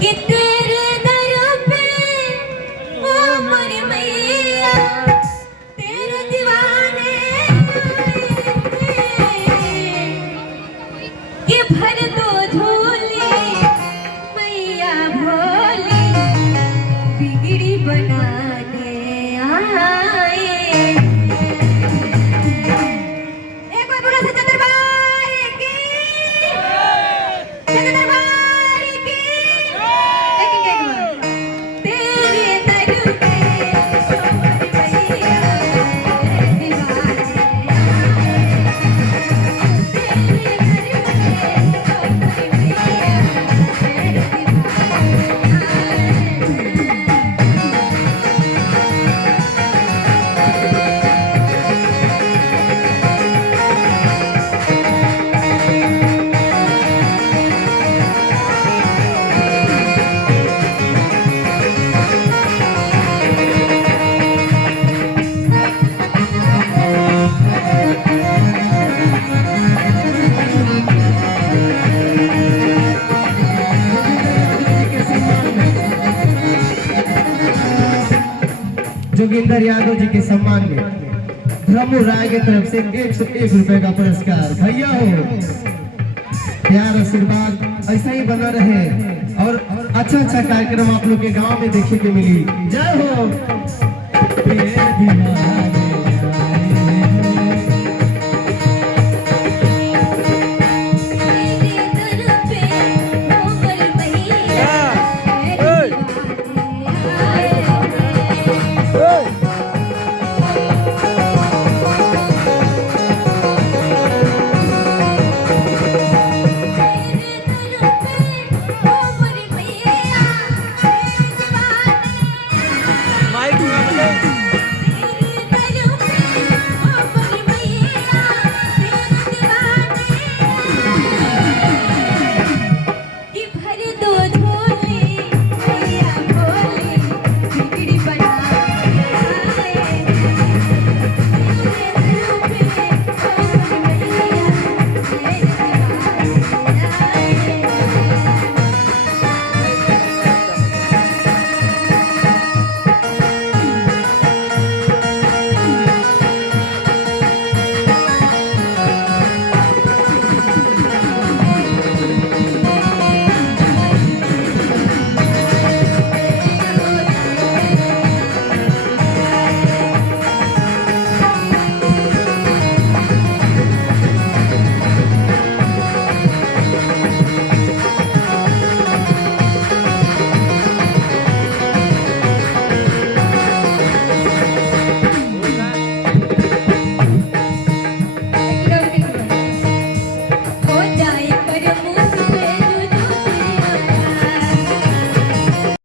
कि तेरे दर पे ओ मोरी मैया तेरे दीवाने कि भर दो झोली मैया भोली बिगड़ी बनाने आए। एक बार बोलो सच्चा दरबार की, सच्चा दरबार की। एक बार तेरे दर पे ओ मोरी मैया तेरे दीवाने तेरे दर पे ओ मोरी मैया जोगिंदर यादव जी के सम्मान में ब्रह्मू राय की तरफ से 101 रुपए का पुरस्कार। भैया हो प्यार आशीर्वाद ऐसा ही बना रहे और अच्छा अच्छा कार्यक्रम आप लोग के गांव में देखने को मिली। जय हो।